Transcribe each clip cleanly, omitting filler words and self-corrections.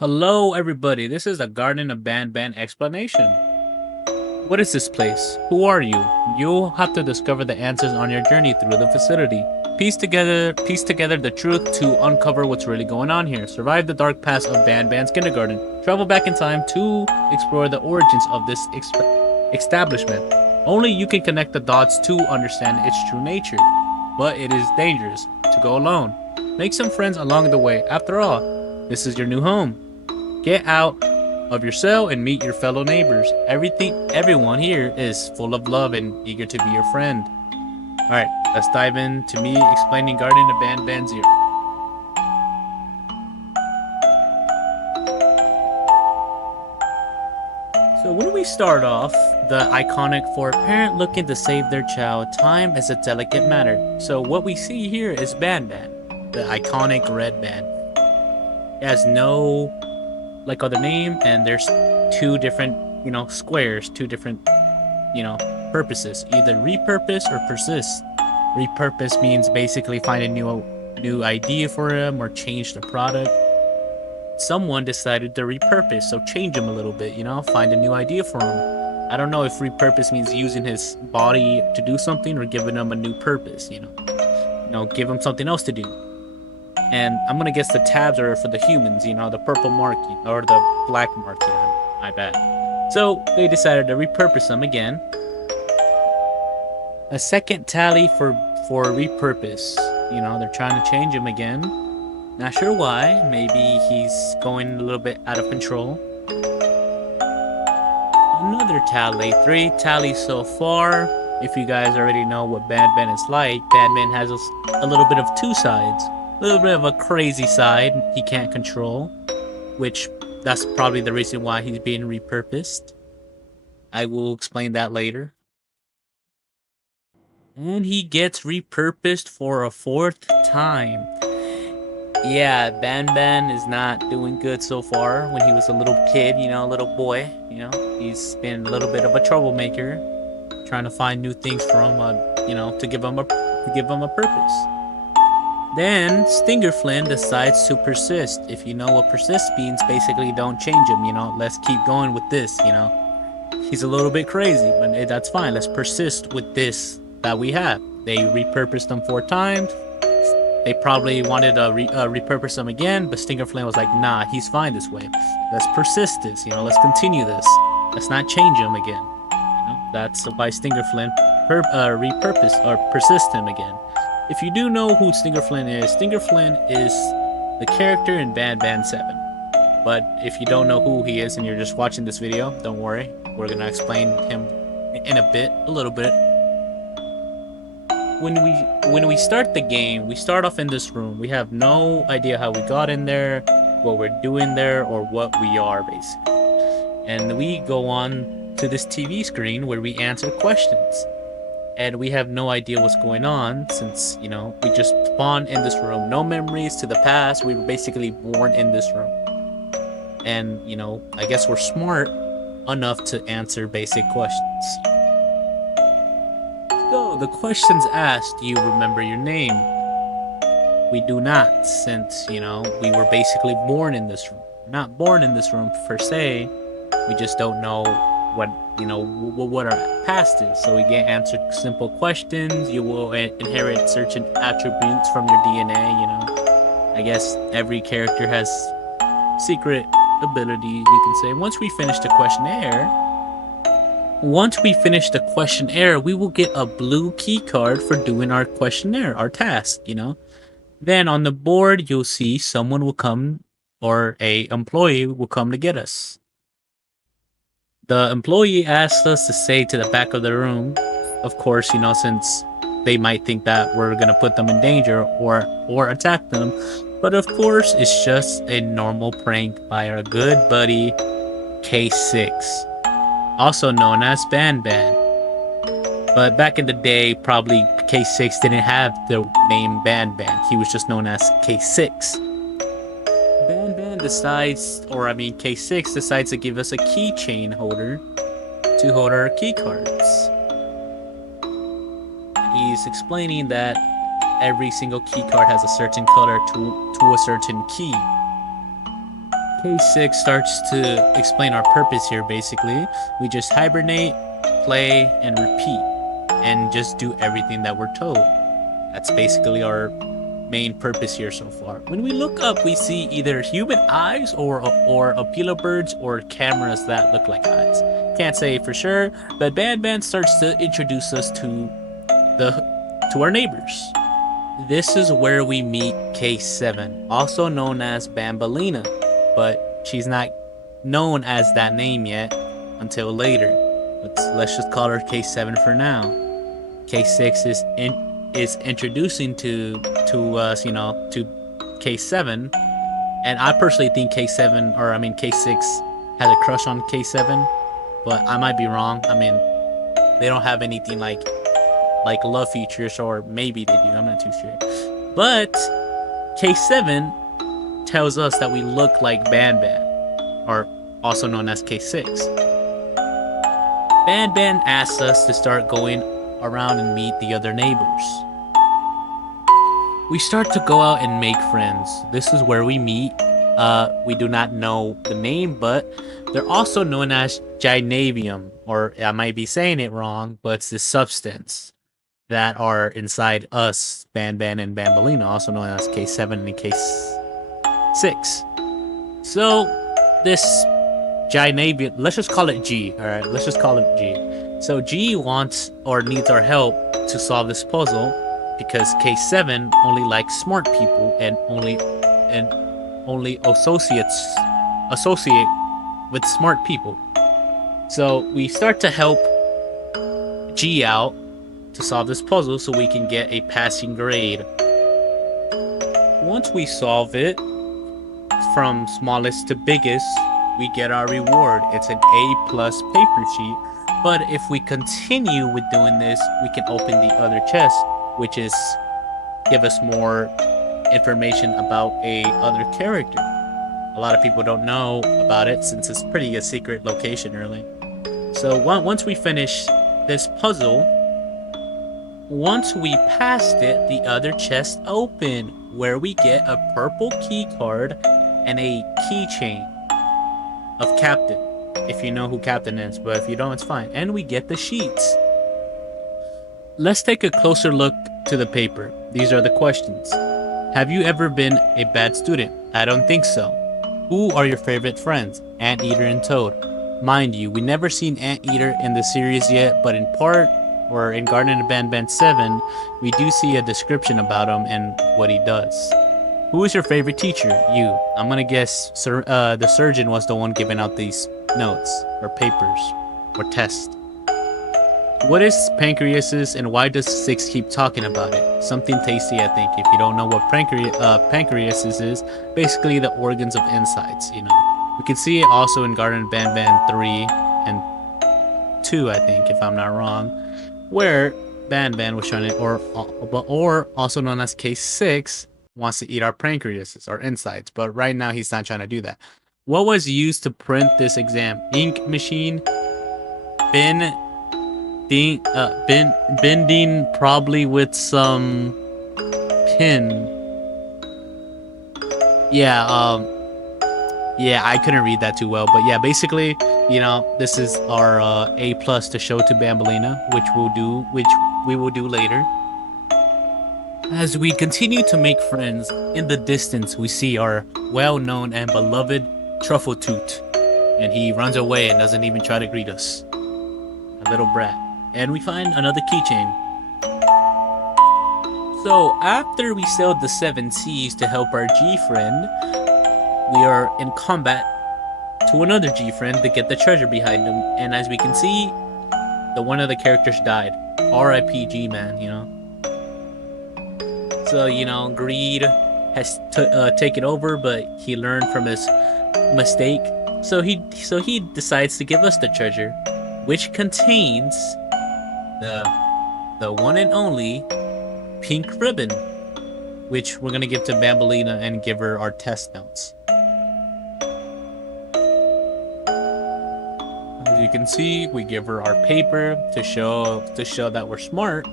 Hello, everybody. This is a Garden of Banban explanation. What is this place? Who are you? You'll have to discover the answers on your journey through the facility. Piece together the truth to uncover what's really going on here. Survive the dark past of Banban's kindergarten. Travel back in time to explore the origins of this establishment. Only you can connect the dots to understand its true nature. But it is dangerous to go alone. Make some friends along the way. After all, this is your new home. Get out of your cell and meet your fellow neighbors. Everyone here is full of love and eager to be your friend. Alright, let's dive into me explaining Garden of Banban I. So when we start off, the iconic for a parent looking to save their child, time is a delicate matter. So what we see here is Banban, the iconic red band. It has no other name, and there's two different, squares, two different, purposes, either repurpose or persist. Repurpose means basically find a new idea for him or change the product. Someone decided to repurpose, so change him a little bit, find a new idea for him. I don't know if repurpose means using his body to do something or giving him a new purpose, give him something else to do. And I'm gonna guess the tabs are for the humans, the purple mark or the black mark. My bad. So they decided to repurpose them again. A second tally for repurpose. They're trying to change him again. Not sure why. Maybe he's going a little bit out of control. Another tally. 3 tallies so far. If you guys already know what Banban is like, Banban has a little bit of two sides. A little bit of a crazy side he can't control, which that's probably the reason why he's being repurposed. I will explain that later. And he gets repurposed for a 4th time. Yeah, Banban is not doing good so far. When he was a little kid, a little boy, he's been a little bit of a troublemaker, trying to find new things for him, to give him a purpose. Then Stinger Flynn decides to persist. If you know what persist means, basically don't change him, let's keep going with this, He's a little bit crazy, but that's fine. Let's persist with this that we have. They repurposed him 4 times. They probably wanted to repurpose him again, but Stinger Flynn was like, nah, he's fine this way. Let's persist this, let's continue this. Let's not change him again. That's why Stinger Flynn repurpose or persist him again. If you do know who Stinger Flynn is the character in Banban 7. But if you don't know who he is and you're just watching this video, don't worry. We're gonna explain him in a little bit. When we start the game, we start off in this room. We have no idea how we got in there, what we're doing there, or what we are, basically. And we go on to this TV screen where we answer questions. And we have no idea what's going on since, we just spawned in this room. No memories to the past. We were basically born in this room. And, I guess we're smart enough to answer basic questions. So, the questions asked, do you remember your name? We do not, since, we were basically born in this room. Not born in this room per se. We just don't know what our past is. So we get answered simple questions. You will inherit certain attributes from your DNA. I guess every character has secret abilities, you can say. Once we finish the questionnaire, we will get a blue key card for doing our questionnaire, our task, Then on the board, you'll see someone will come, or a employee will come to get us. The employee asked us to stay to the back of the room. Of course, since they might think that we're gonna put them in danger or attack them. But of course, it's just a normal prank by our good buddy K6, also known as Banban. But back in the day, probably K6 didn't have the name Banban. He was just known as K6. K6 decides to give us a keychain holder to hold our key cards. He's explaining that every single key card has a certain color to a certain key. K6 starts to explain our purpose here basically. We just hibernate, play, and repeat, and just do everything that we're told. That's basically our main purpose here so far. When we look up, we see either human eyes or birds or cameras that look like eyes. Can't say for sure, but Banban starts to introduce us to our neighbors. This is where we meet K7, also known as Bambalina, but she's not known as that name yet until later. Let's just call her K7 for now. K6 is introducing to us, to K7, and I personally think K6 had a crush on K7, but I might be wrong. I mean, they don't have anything like love features, or maybe they do. I'm not too sure. But K7 tells us that we look like Banban, or also known as K6. Banban asks us to start going around and meet the other neighbors. We start to go out and make friends. This is where we meet. We do not know the name, but they're also known as gynavium, or I might be saying it wrong, but it's this substance that are inside us, Banban and Bambalina, also known as K7 and K6. So this gynavium, let's just call it G. All right, let's just call it G. So G wants or needs our help to solve this puzzle because K7 only likes smart people and only associate with smart people. So we start to help G out to solve this puzzle so we can get a passing grade. Once we solve it, from smallest to biggest, we get our reward. It's an A+ paper sheet. But if we continue with doing this, we can open the other chest, which is give us more information about a other character. A lot of people don't know about it since it's pretty a secret location early. So once we finish this puzzle, once we passed it, the other chest open, where we get a purple key card and a keychain of Captain, if you know who Captain is, but if you don't, it's fine. And we get the sheets. Let's take a closer look to the paper. These are the questions. Have you ever been a bad student? I don't think so. Who are your favorite friends? Anteater and Toad. Mind you, we never seen Anteater in the series yet, but in part, or in Garten of Banban 7, we do see a description about him and what he does. Who is your favorite teacher? You. I'm gonna guess the surgeon was the one giving out these notes, or papers, or tests. What is pancreases and why does 6 keep talking about it? Something tasty, I think. If you don't know what pancreases is, basically the organs of insides, We can see it also in Garten of Banban 3 and 2, I think, if I'm not wrong, where Banban was trying to, or also known as K6, wants to eat our pancreases, our insides, but right now he's not trying to do that. What was used to print this exam? Ink machine, bending, probably with some pin. Yeah, I couldn't read that too well, but yeah, basically, this is our A+ to show to Bambalina, which we will do later. As we continue to make friends, in the distance we see our well-known and beloved Truffletoot, and he runs away and doesn't even try to greet us. A little brat. And we find another keychain. So after we sailed the 7 seas to help our G friend, we are in combat to another G friend to get the treasure behind him, and as we can see, one of the characters died. R.I.P. G-Man, So, greed has taken over, but he learned from his mistake. So he decides to give us the treasure, which contains the one and only pink ribbon, which we're gonna give to Bambalina and give her our test notes. As you can see, we give her our paper to show that we're smart,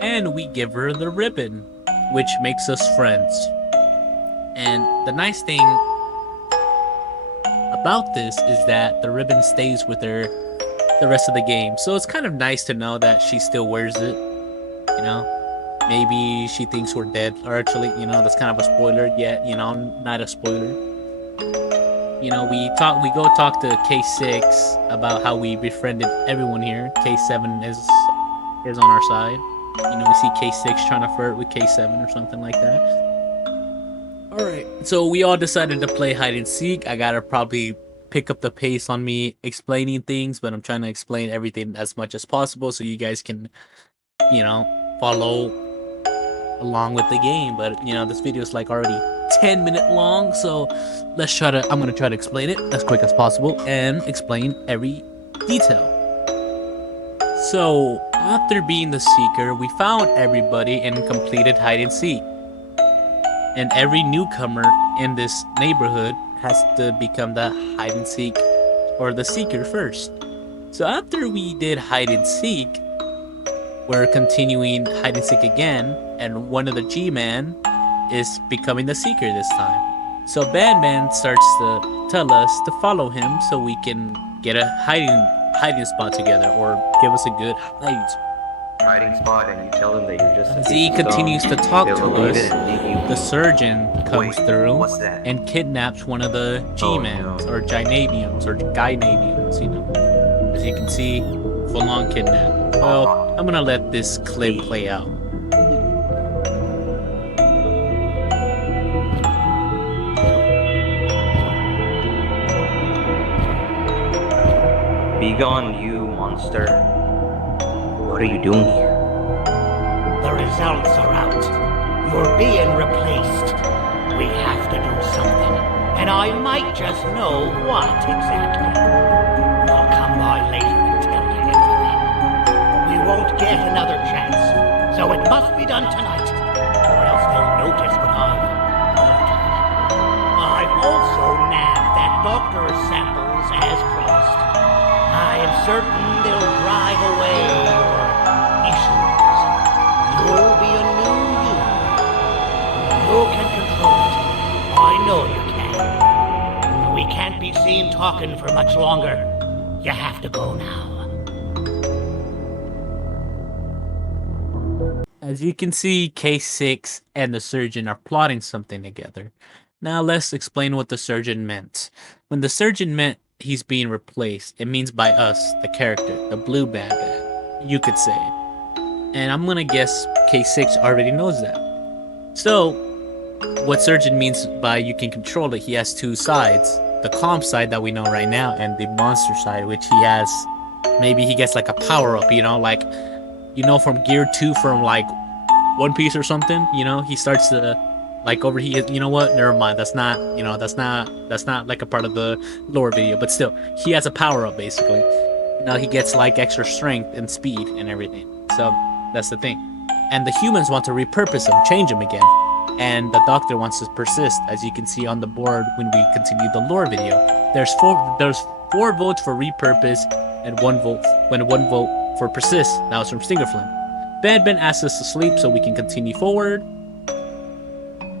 and we give her the ribbon, which makes us friends. And the nice thing about this is that the ribbon stays with her the rest of the game. So it's kind of nice to know that she still wears it, you know? Maybe she thinks we're dead, or actually, that's kind of a spoiler, yet, not a spoiler. We go talk to K6 about how we befriended everyone here. K7 is on our side. We see K6 trying to flirt with K7 or something like that. All right, so we all decided to play hide and seek. I gotta probably pick up the pace on me explaining things, but I'm trying to explain everything as much as possible so you guys can, follow along with the game. But this video is like already 10-minute long, so I'm gonna try to explain it as quick as possible and explain every detail. So after being the seeker, we found everybody and completed hide and seek, and every newcomer in this neighborhood has to become the hide and seek or the seeker first. So after we did hide and seek, we're continuing hide and seek again, and one of the G-Man is becoming the seeker this time. So Banban starts to tell us to follow him so we can get a hiding spot together, or give us a good hiding spot, and you tell them that you're just as he continues to talk to us, the surgeon comes through and kidnaps one of the G-Mans, or Gynaviums, or Gynaviums, As you can see, full-on kidnap. Well, I'm gonna let this clip play out. Be gone, you monster. What are you doing here? The results are out. You're being replaced. We have to do something, and I might just know what exactly. I'll come by later and tell you everything. We won't get another chance, so it must be done tonight, or else they'll notice what I've altered. I've also nabbed that doctor's samples as promised. I am certain they'll drive away your issues. You'll be a new you. You can control it. I know you can. We can't be seen talking for much longer. You have to go now. As you can see, K6 and the surgeon are plotting something together. Now let's explain what the surgeon meant. When the surgeon meant he's being replaced, it means by us, the character, the blue Banban, you could say. And I'm gonna guess K6 already knows that. So, what surgeon means by you can control it, he has two sides. The calm side that we know right now, and the monster side, which he has, maybe he gets like a power-up, from Gear 2 from like One Piece or something, he starts to like over here, never mind, that's not like a part of the lore video, but still, he has a power-up basically. He gets like extra strength and speed and everything. So that's the thing. And the humans want to repurpose him, change him again. And the doctor wants to persist, as you can see on the board when we continue the lore video. There's four votes for repurpose and one vote for persist. That was from Stingerflame. Banban asks us to sleep so we can continue forward.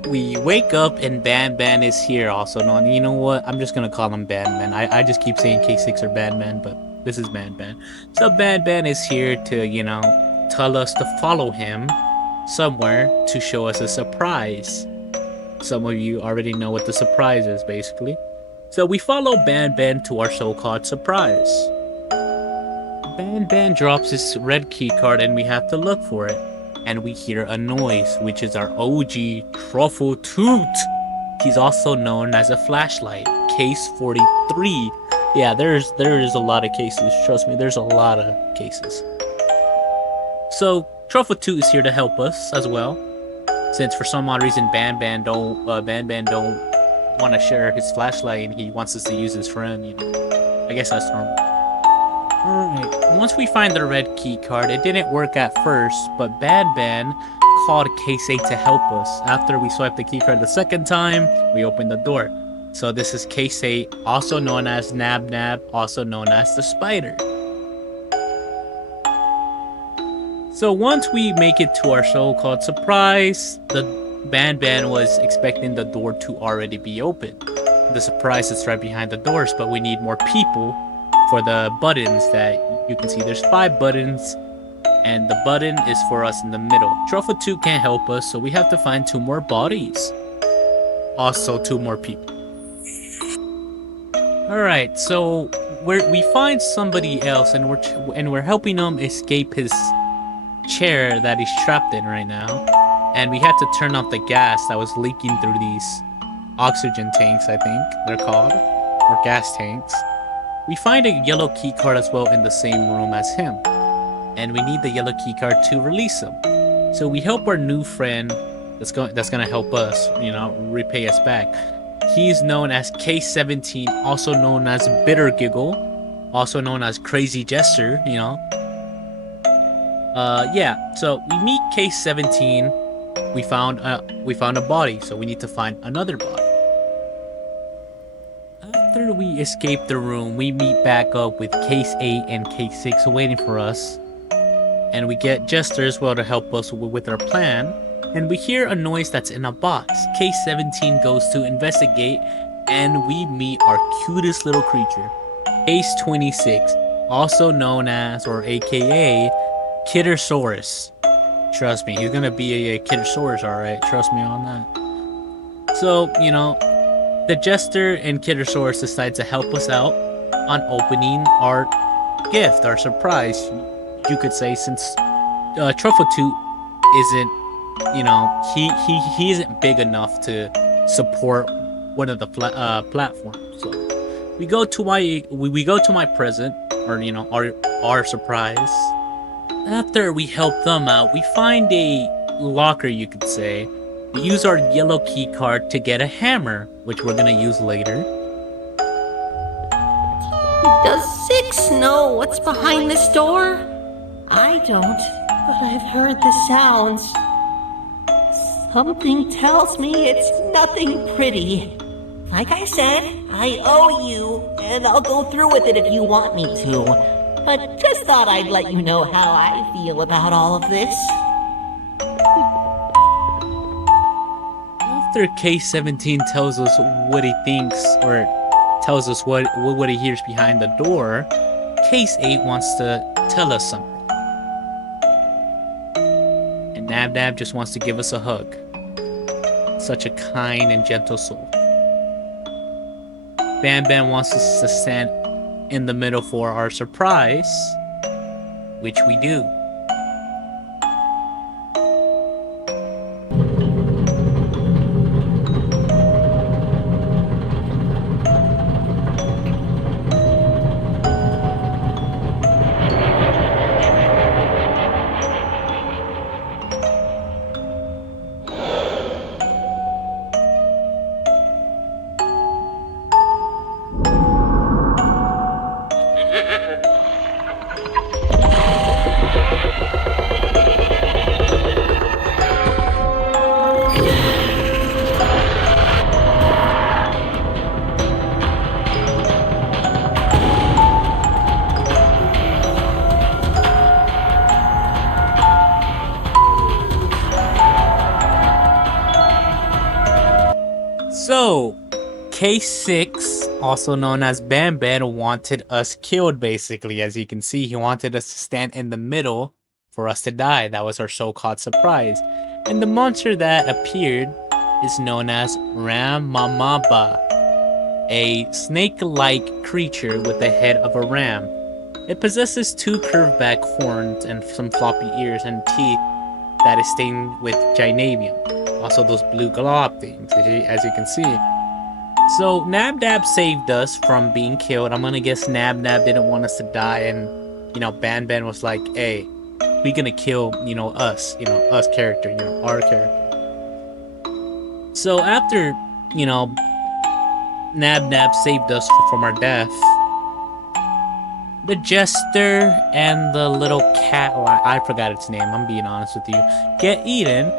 We wake up and Banban is here, also known. You know what? I'm just gonna call him Banban. I just keep saying K6 or Banban, but this is Banban. So Banban is here to, tell us to follow him somewhere to show us a surprise. Some of you already know what the surprise is, basically. So we follow Banban to our so-called surprise. Banban drops his red key card and we have to look for it. And we hear a noise, which is our OG Truffle Toot. He's also known as a flashlight, case 43. Yeah, there is a lot of cases. Trust me, there's a lot of cases. So Truffle Toot is here to help us as well, since for some odd reason Banban don't want to share his flashlight and he wants us to use his friend. I guess that's normal. Alright, once we find the red key card, it didn't work at first, but Banban called K8 to help us. After we swiped the key card the second time, we opened the door. So this is K8, also known as Nab Nab, also known as the Spider. So once we make it to our so-called surprise, the Banban was expecting the door to already be open. the surprise is right behind the doors, but we need more people for the buttons that you can see. There's 5 buttons, and the button is for us in the middle. Truffle 2 can't help us, so we have to find 2 more bodies. Also, 2 more people. Alright, so we find somebody else, and we're helping him escape his chair that he's trapped in right now. And we had to turn off the gas that was leaking through these oxygen tanks, I think they're called, or gas tanks. We find a yellow key card as well in the same room as him, and we need the yellow key card to release him. So we help our new friend that's gonna help us, repay us back. He's known as K17, also known as Bitter Giggle, also known as Crazy Jester. Yeah. So we meet K17. We found a body, so we need to find another body. After we escape the room, we meet back up with Case 8 and Case 6 waiting for us. And we get Jester as well to help us with our plan. And we hear a noise that's in a box. Case 17 goes to investigate, and we meet our cutest little creature, Case 26, also known as, or aka, Kittersaurus. Trust me, he's gonna be a Kittersaurus, alright. Trust me on that. So, the Jester and Kittersaurus decide to help us out on opening our gift, our surprise, you could say, since Truffle Toot isn't, he isn't big enough to support one of the platforms. So we go to my present, or our surprise. After we help them out, we find a locker, you could say. We use our yellow key card to get a hammer, which we're gonna use later. Does 6 know what's behind this door? I don't, but I've heard the sounds. Something tells me it's nothing pretty. Like I said, I owe you, and I'll go through with it if you want me to. But just thought I'd let you know how I feel about all of this. After K17 tells us what he thinks, or tells us what he hears behind the door, Case 8 wants to tell us something. And Nab Nab just wants to give us a hug. Such a kind and gentle soul. Banban wants us to stand in the middle for our surprise, which we do. So, K6, also known as Banban, wanted us killed, basically. As you can see, he wanted us to stand in the middle for us to die. That was our so-called surprise. And the monster that appeared is known as Ramamaba, a snake-like creature with the head of a ram. It possesses 2 curved back horns and some floppy ears and teeth that is stained with gynavium. Also those blue glob things, as you can see. So Nab Nab saved us from being killed. I'm gonna guess Nab Nab didn't want us to die, and Banban was like, hey, we gonna kill us, us character, our character. So after Nab Nab saved us from our death, the Jester and the little cat, I forgot its name, I'm being honest with you, get eaten.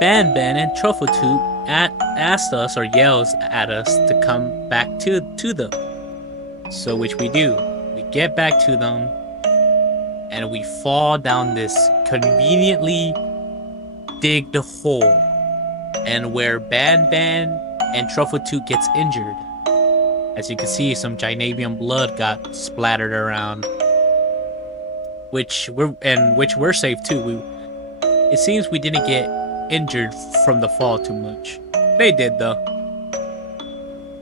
Banban and Truffle Toot asked us, or yells at us, to come back to them. So which we do. We get back to them, and we fall down this conveniently digged hole, and where Banban and Truffle Toot gets injured. As you can see, some Gynamium blood got splattered around. Which we're safe too. It seems we didn't get injured from the fall too much. They did though.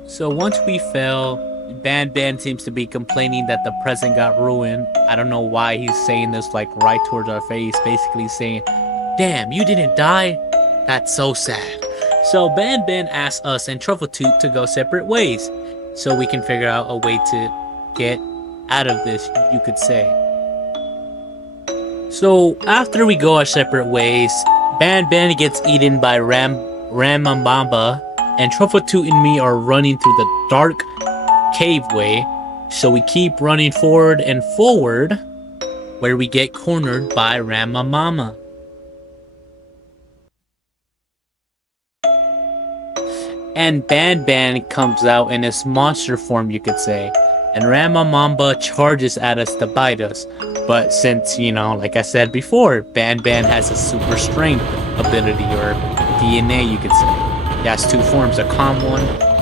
So once we fell, Banban seems to be complaining that the present got ruined. I don't know why he's saying this like right towards our face, basically saying, "Damn, you didn't die? That's so sad." So Banban asks us and Truffletoot to go separate ways, so we can figure out a way to get out of this, you could say. So after we go our separate ways, Banban gets eaten by Ramambamba, and Truffletoot and me are running through the dark caveway. So we keep running forward and forward, where we get cornered by Ramamama. And Banban comes out in his monster form, you could say. And Ramamamba charges at us to bite us. But since, like I said before, Banban has a super strength ability, or DNA, you could say. He has two forms, a calm one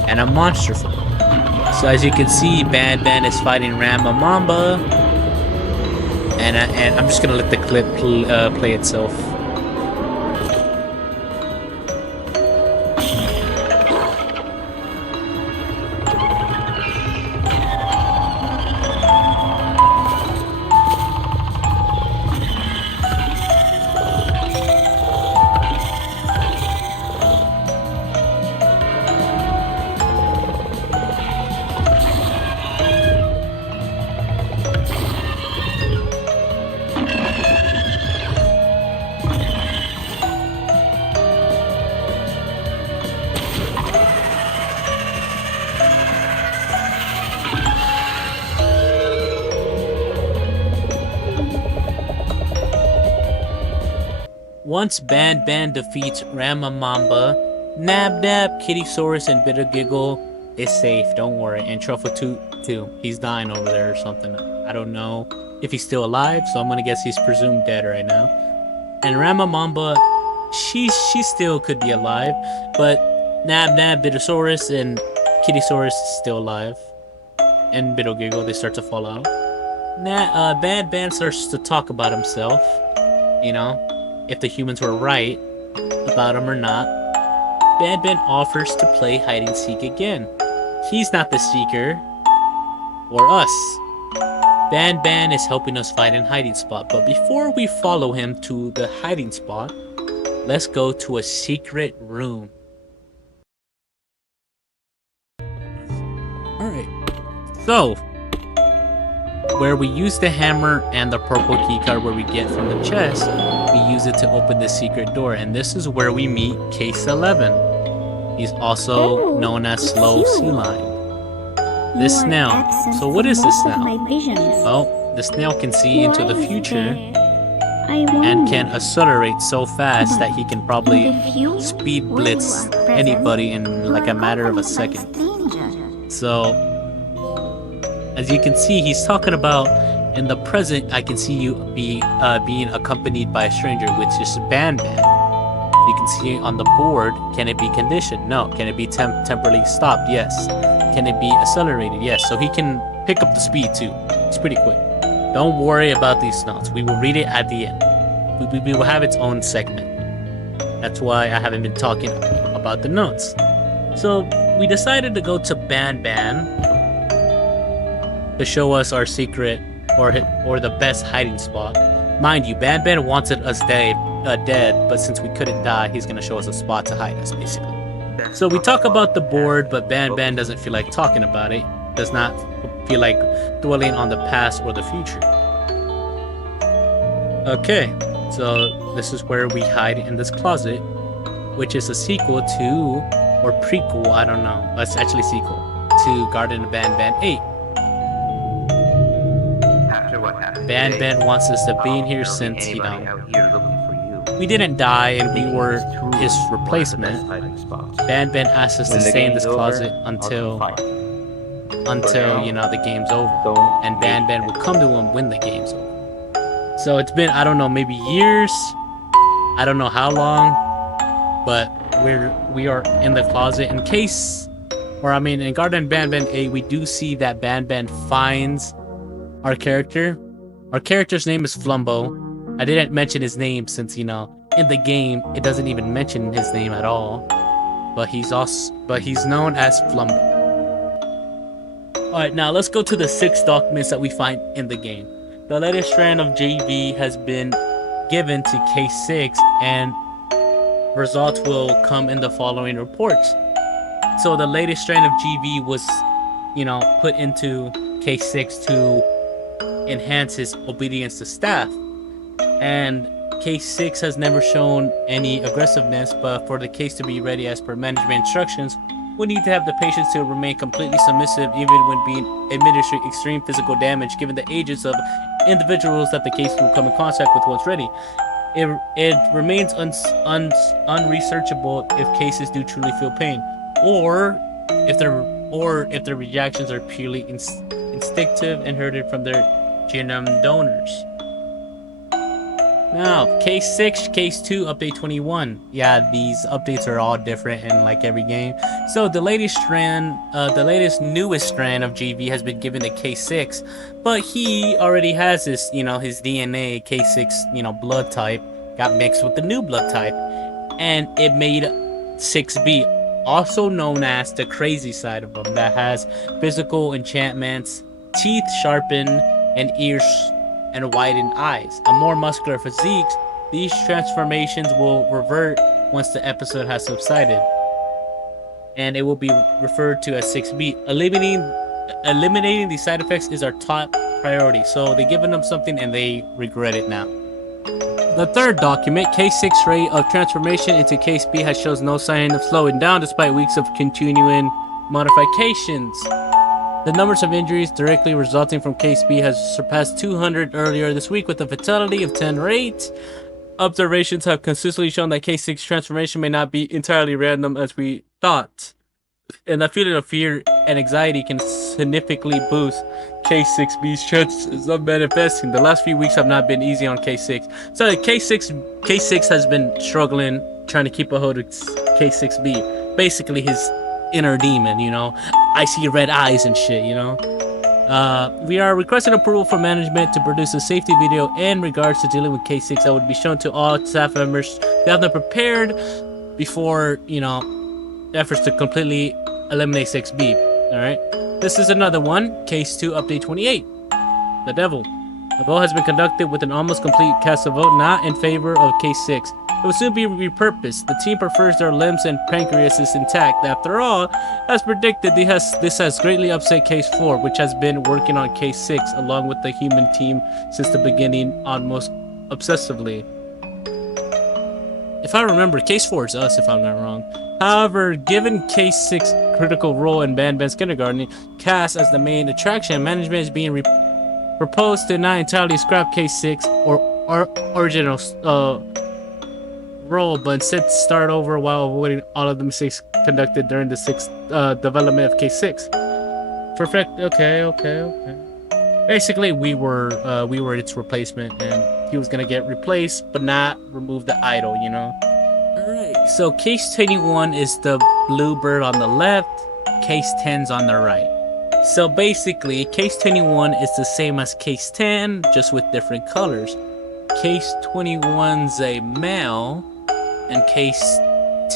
and a monster form. So as you can see, Banban is fighting Ramamamba. And I'm just gonna let the clip play itself. Once Banban defeats Ramamamba, Nab, Kittysaurus, and Bittergiggle is safe, don't worry. And Truffletoot too. He's dying over there or something. I don't know if he's still alive, so I'm gonna guess he's presumed dead right now. And Ramamamba, she still could be alive, but Nab, Bittersaurus, and Kittysaurus is still alive. And Bittergiggle, they start to fall out. Banban starts to talk about himself, if the humans were right about him or not. Banban offers to play hide and seek again. He's not the seeker, or us. Banban is helping us find a hiding spot, but before we follow him to the hiding spot, let's go to a secret room. Alright, so where we use the hammer and the purple keycard where we get from the chest, we use it to open the secret door, and this is where we meet Case 11. He's also known as Slow Sea Lion. This snail. So what is this snail? Well, the snail can see into the future and can accelerate so fast that he can probably speed blitz anybody in like a matter of a second. So as you can see, he's talking about in the present, I can see you being accompanied by a stranger, which is Banban. You can see on the board, can it be conditioned? No. Can it be temporarily stopped? Yes. Can it be accelerated? Yes. So he can pick up the speed too. It's pretty quick. Don't worry about these notes. We will read it at the end. We will have its own segment. That's why I haven't been talking about the notes. So we decided to go to Banban to show us our secret or the best hiding spot. Mind you, Banban wanted us dead, but since we couldn't die, he's gonna show us a spot to hide us, basically. So we talk about the board, but Banban doesn't feel like talking about it. Does not feel like dwelling on the past or the future. Okay, so this is where we hide in this closet, which is a sequel to, or prequel, I don't know. It's actually sequel to Garten of Banban I. Banban wants us to be in here since, we didn't die and we were his replacement. Banban asked us to stay in this closet until the game's over. And Banban will come to him when the game's over. So it's been, I don't know, maybe years. I don't know how long, but we are in the closet in case or I mean, in Garten of Banban I, we do see that Banban finds our character. Our character's name is Flumbo. I didn't mention his name since, you know, in the game it doesn't even mention his name at all. But he's known as Flumbo. Alright, now let's go to the 6 documents that we find in the game. The latest strand of JV has been given to Case 6, and results will come in the following reports. So the latest strand of GV was, you know, put into Case 6 to enhance his obedience to staff. And Case 6 has never shown any aggressiveness, but for the case to be ready as per management instructions, we need to have the patience to remain completely submissive even when being administered extreme physical damage given the ages of individuals that the case will come in contact with once ready. It remains unresearchable if cases do truly feel pain, or if their reactions are purely instinctive inherited from their genome donors. Now, Case 6, Case 2, Update 21. Yeah, these updates are all different in like every game. So the latest newest strand of GV has been given to Case 6, but he already has his, you know, his DNA, Case 6, you know, blood type, got mixed with the new blood type, and it made 6B, also known as the crazy side of him, that has physical enchantments, teeth sharpened, and ears and widened eyes, a more muscular physique. These transformations will revert once the episode has subsided, and it will be referred to as 6B. Eliminating these side effects is our top priority, so they've given them something and they regret it now. The third document, Case 6 rate of transformation into Case B has shown no sign of slowing down despite weeks of continuing modifications. The numbers of injuries directly resulting from Case B has surpassed 200 earlier this week with a fatality of 10 rate. Observations have consistently shown that Case 6 transformation may not be entirely random as we thought, and that feeling of fear and anxiety can significantly boost Case 6B's chances of manifesting. The last few weeks have not been easy on Case 6. So Case 6 has been struggling trying to keep a hold of Case 6B. Basically his inner demon, you know. I see red eyes and shit, you know. We are requesting approval from management to produce a safety video in regards to dealing with Case 6 that would be shown to all staff members to have them prepared before, you know, efforts to completely eliminate 6B. Alright. This is another one. Case 2, Update 28. The Devil. A vote has been conducted with an almost complete cast of vote not in favor of Case 6. It will soon be repurposed. The team prefers their limbs and pancreases intact. After all, as predicted, this has greatly upset Case 4, which has been working on Case 6 along with the human team since the beginning almost obsessively. If I remember, Case 4 is us, if I'm not wrong. However, given Case 6 critical role in Banban's kindergarten cast as the main attraction, management is being proposed to not entirely scrap Case 6 or original role, but instead start over while avoiding all of the mistakes conducted during the development of Case 6. Perfect. Okay. Basically, we were its replacement, and he was gonna get replaced, but not remove the idol, you know. Alright, so Case 21 is the blue bird on the left, Case 10's on the right. So basically, Case 21 is the same as Case 10, just with different colors. Case 21's a male, and Case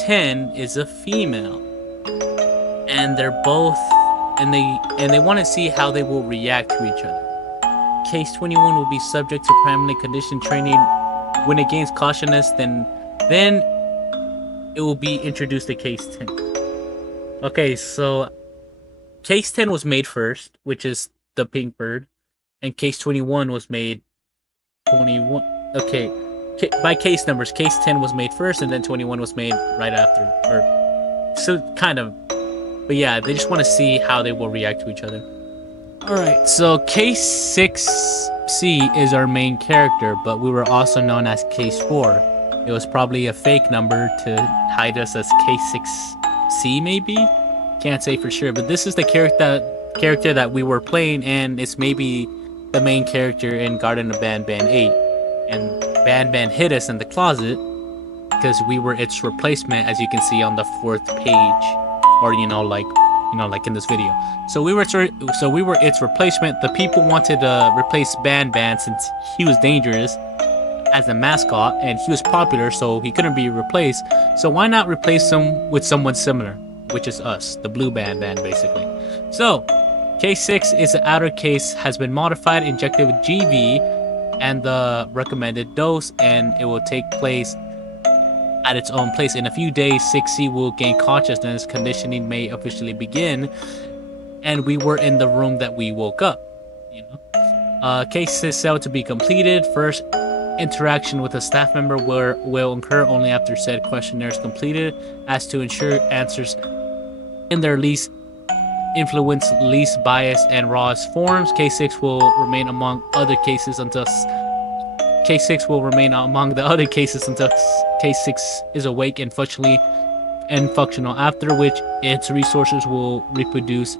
10 is a female. And they're both, and they want to see how they will react to each other. Case 21 will be subject to primarily conditioned training. When it gains cautiousness, then it will be introduced to Case 10. Okay, so Case 10 was made first, which is the pink bird, and Case 21 was made 21. Okay, by case numbers, Case 10 was made first, and then 21 was made right after, or so kind of. But yeah, they just want to see how they will react to each other. Alright, so Case 6C is our main character, but we were also known as Case 4. It was probably a fake number to hide us as Case 6C, maybe? Can't say for sure, but this is the character that we were playing, and it's maybe the main character in Garten of Banban I. And Banban hid us in the closet because we were its replacement, as you can see on the 4th page, or you know, like you know, like in this video. So we were its replacement. The people wanted to replace Banban since he was dangerous as a mascot and he was popular, so he couldn't be replaced. So why not replace him with someone similar, which is us, the blue Banban, basically. So case 6 is the outer case, has been modified, injected with GV and the recommended dose, and it will take place at its own place. In a few days, 6C will gain consciousness, conditioning may officially begin, and we were in the room that we woke up, you know. Case 6 cell to be completed. First interaction with a staff member will occur only after said questionnaire is completed, as to ensure answers in their least influence, least bias, and rawest forms. Case 6 will remain among other cases until Case 6 will remain among the other cases until Case 6 is awake and functional, after which its resources will reproduce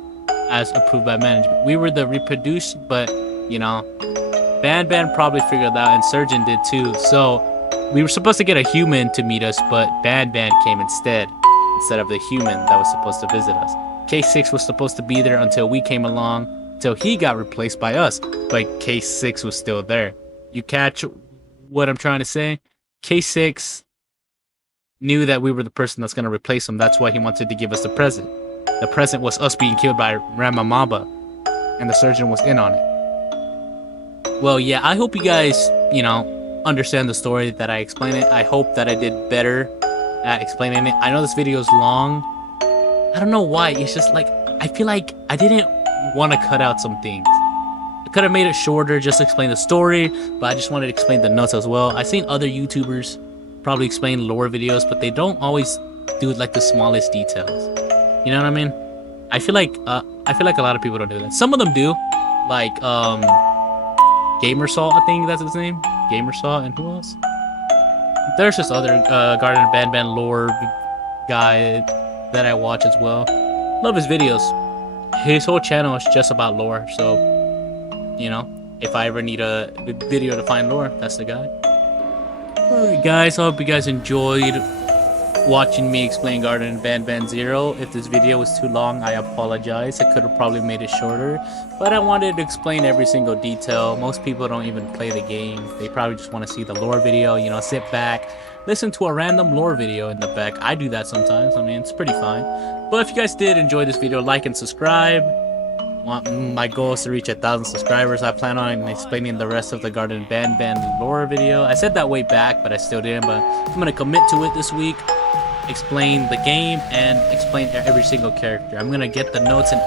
as approved by management. We were the reproduce, but you know, Banban probably figured that out, and Surgeon did too. So we were supposed to get a human to meet us, but Banban came instead of the human that was supposed to visit us. Case 6 was supposed to be there until we came along, until he got replaced by us, but Case 6 was still there. You catch what I'm trying to say? Case 6 knew that we were the person that's going to replace him. That's why he wanted to give us the present. The present was us being killed by Ramamamba, and the Surgeon was in on it. Well, yeah, I hope you guys, you know, understand the story that I explained it. I hope that I did better at explaining it. I know this video is long. I don't know why. It's just like, I feel like I didn't want to cut out some things. I could have made it shorter, just explain the story, but I just wanted to explain the notes as well. I've seen other YouTubers probably explain lore videos, but they don't always do like the smallest details. You know what I mean? I feel like a lot of people don't do that. Some of them do, like Gamersaw, I think that's his name. Gamersaw, and who else? There's just other Garten of Banban lore guy that I watch as well. Love his videos. His whole channel is just about lore, so you know, if I ever need a video to find lore, that's the guy. Alright guys, I hope you guys enjoyed watching me explain Garten of Banban 0. If this video was too long, I apologize. I could have probably made it shorter, but I wanted to explain every single detail. Most people don't even play the game. They probably just want to see the lore video, you know, sit back, listen to a random lore video in the back. I do that sometimes. I mean, it's pretty fine. But if you guys did enjoy this video, like and subscribe. My goal is to reach 1,000 subscribers. I plan on explaining the rest of the Garten of Banban lore video. I said that way back, but I still didn't. But I'm gonna commit to it this week. Explain the game and explain every single character. I'm gonna get the notes and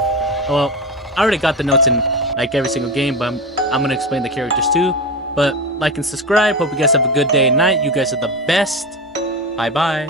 well, I already got the notes in like every single game, but I'm gonna explain the characters too. But like and subscribe. Hope you guys have a good day and night. You guys are the best. Bye bye.